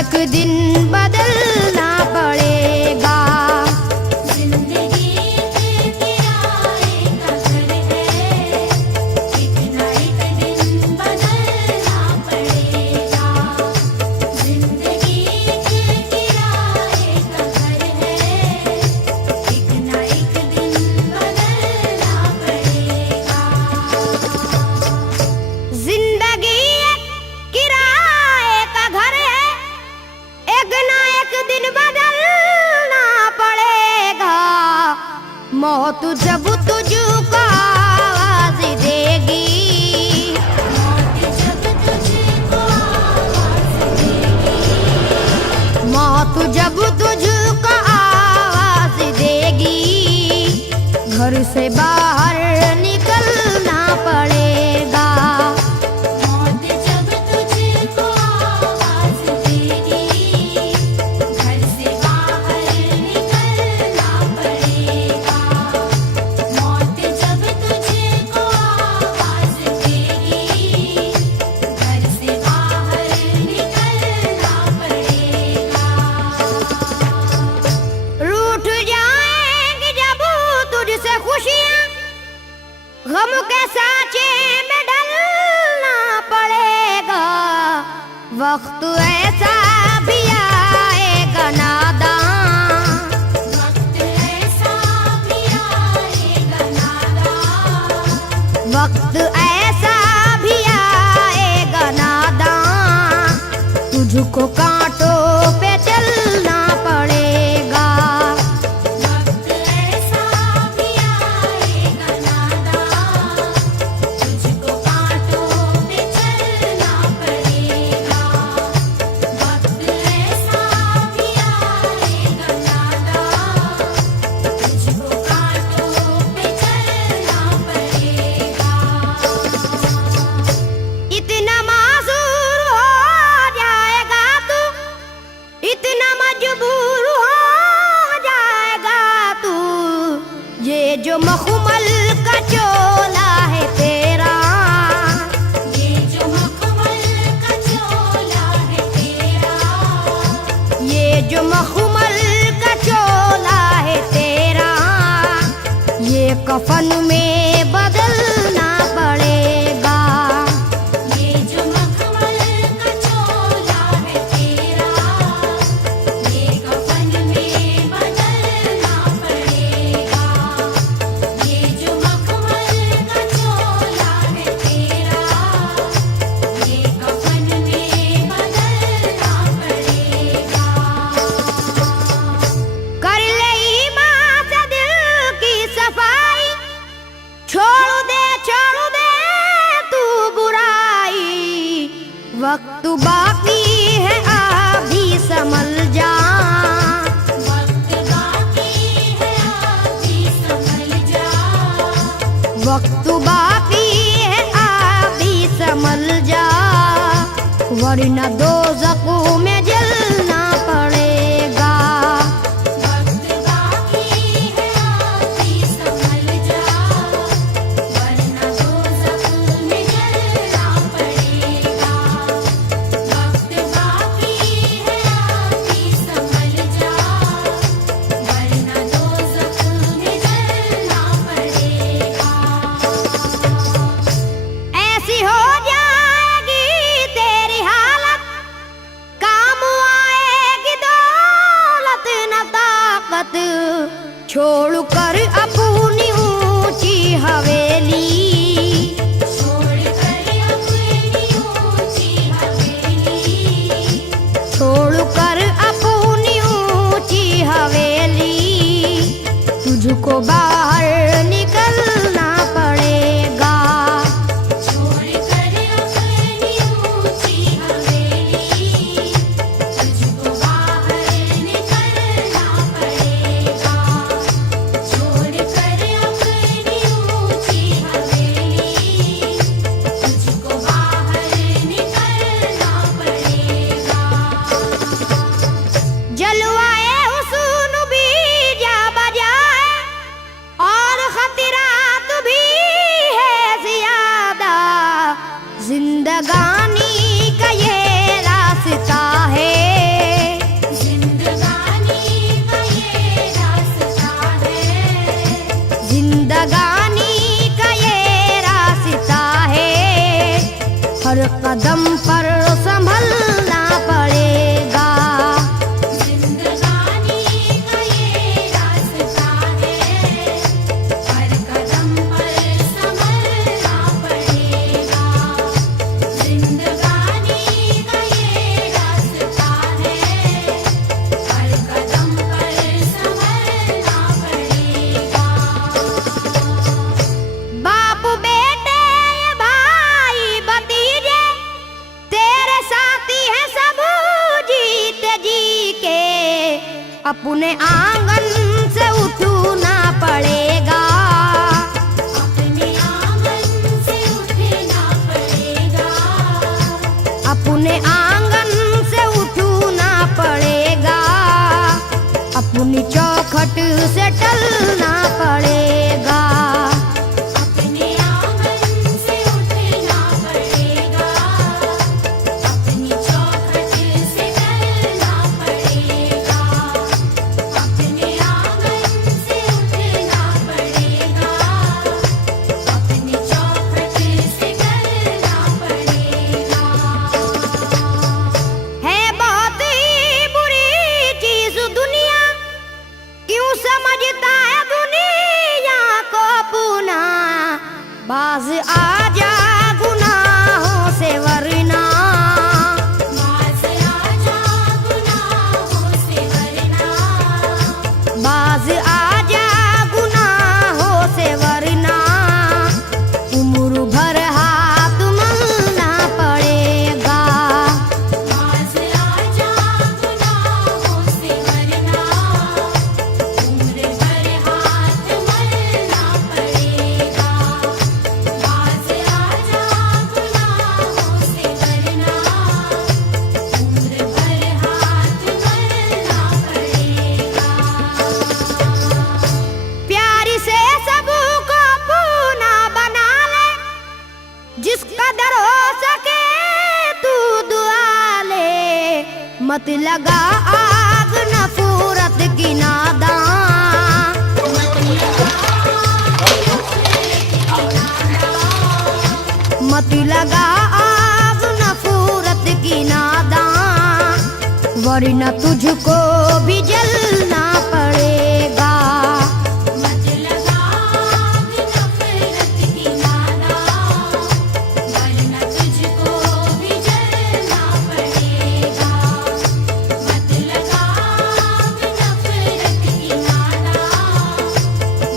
एक दिन बदलना पड़ेगा। जिंदगी एक किराए का घर है, एक ना एक दिन बदलना पड़ेगा। जिंदगी एक किराए का घर है, एक ना एक दिन बदलना पड़ेगा। जिंदगी एक किराए का घर है, एक ना एक दिन बदलना पड़ेगा। मौत जब तुझको आवाज देगी, मौत जब तुझको आवाज देगी, मौत जब तुझको आवाज देगी, घर से बाहर निकलना पड़ेगा। मौत जब तुझको आवाज देगी, घर से बाहर निकलना पड़ेगा। मौत जब तुझको आवाज देगी, घर से बाहर निकलना पड़ेगा। रूठ जाएंगी जब तुझसे खुशियां, गम के साँचे में ढलना पड़ेगा। वक्त ऐसा भी आएगा नादान, वक्त ऐसा भी आएगा नादान, वक्त ऐसा भी आएगा नादान, तुझको कांटों पे चलना पड़ेगा। वक्त ऐसा भी आएगा नादान, तुझको कांटों पे चलना पड़ेगा। वक्त ऐसा भी आएगा नादान, तुझको कांटों पे चलना पड़ेगा। इतना मासूर हो जाएगा तू, इतना मजबूर हो जाएगा तू, ये जो मखमल का चोला है तेरा, ये जो मखमल का चोला है तेरा, ये जो मखमल का चोला है तेरा, ये कफन में बदलना पड़ेगा। ये जो मखमल का चोला है तेरा, ये कफन में बदलना पड़ेगा। ये जो मखमल का चोला है तेरा, ये कफन में बदलना पड़ेगा। कर ले ईमान से दिल की सफाई, छोड़ दे तू बुराई। वक्त बाकी है अभी संभल जा, वक्त बाकी है अभी संभल जा, वक्त बाकी है अभी संभल जा, वरना दोज़ख में जलना पड़ेगा। वक्त बाकी है अभी संभल जा, वरना दोज़ख में जलना पड़ेगा। वक्त बाकी है अभी संभल जा, वरना दोज़ख में जलना पड़ेगा। ऐसी हो जाएगी तेरी हालत, काम आएगी दौलत न ताकत, छोड़ कर अपनी ऊंची हवेली, छोड़ कर अपनी ऊंची हवेली, छोड़ कर अपनी ऊंची हवेली, तुझको बाहर निकलना पड़ेगा। छोड़ कर अपनी ऊंची हवेली, तुझको बाहर निकलना पड़ेगा। छोड़ कर अपनी ऊंची हवेली, तुझको बाहर निकलना पड़ेगा। जलवाए हुस्न भी जा बजाए और खत हर कदम पर संभलना पड़ेगा। जिंदगानी का ये रास्ता है, हर कदम पर संभलना पड़ेगा। जिंदगानी का ये रास्ता है, हर कदम पर संभलना पड़ेगा। बाप बेटे भाई भतीजे तेरे साथी हैं सब जीते जी के, अपने आंगन से उठना पड़ेगा। अपने आंगन से उठना पड़ेगा। अपने आंगन से उठना पड़ेगा। अपनी चौखट से टलना पड़ेगा। अपने आंगन से उठना पड़ेगा। अपनी चौखट से टलना पड़ेगा। अपने आंगन से उठना पड़ेगा। अपनी चौखट से टलना पड़ेगा। है बहुत ही बुरी चीज दुनिया, क्यों समझता है दुनिया को पुना। बाज आजा गुनाहों से वरना, बाज आजा गुनाहों से वरना। बाज आजा गुनाहों से वरना। उम्र भर हाथ मलना पड़ेगा। बाज आजा गुनाहों से वरना। उम्र भर हाथ मलना पड़ेगा। बाज आजा गुनाहों से वरना। उम्र भर हाथ मलना पड़ेगा। प्यारी से सबको पूना बना ले, जिस कदर हो सके तू दुआ ले। मत लगा आग नफरत की नादान। मत लगा आग नफरत की नादान, वरना तुझको भी जलना पड़ेगा। मत लगा आग नफरत की नादान, वरना तुझको भी जलना पड़ेगा। मत लगा आग नफरत की नादान,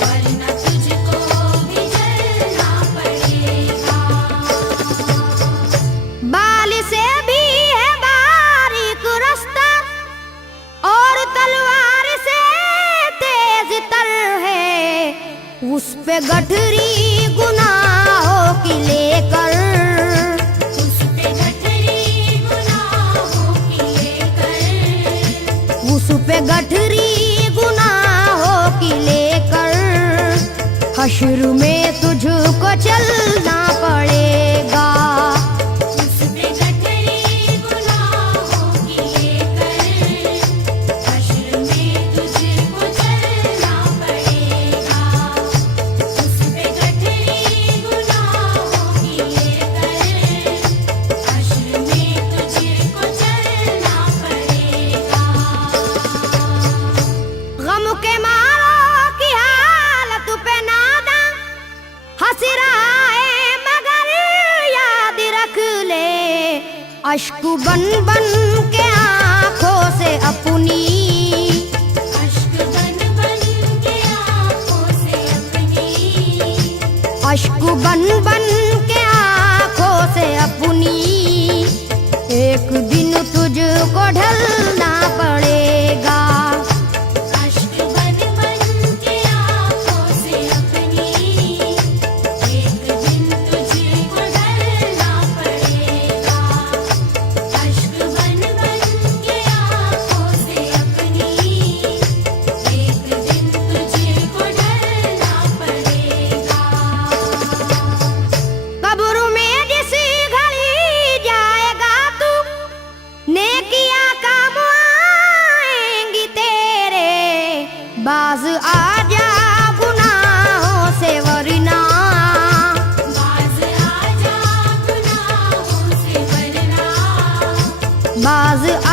वरना तुझको भी जलना पड़ेगा। बाल से भी है बारीक रास्ता, और तलवार से तेज तर है। उस पे गठरी गुनाहों की लेकर, उस पे गठरी गुनाहों की लेकर। उस पे गठरी गुनाहों की लेकर, हश्र में तुझको चलना पड़ेगा। उस पे गठरी गुनाहों की लेकर, हश्र में तुझको चलना पड़ेगा। उस पे गठरी गुनाहों की लेकर, हश्र में तुझको चलना पड़ेगा। गम के मारों की हालत पे नादा हंस रहा है, मगर याद रख ले। अश्क बन बन के आंखों से अपनी, अश्क बन बन के आँखों से अपनी। अश्क बन बन के आंखों से अपनी। एक दिन तुझको ढलना पड़ेगा। अश्क बन बन के आँखों से अपनी। एक दिन तुझको ढलना पड़ेगा। अश्क बन बन के आँखों से अपनी। एक दिन तुझको ढलना पड़ेगा। कब्र में जिस घड़ी जाएगा तू, नेकिया का राज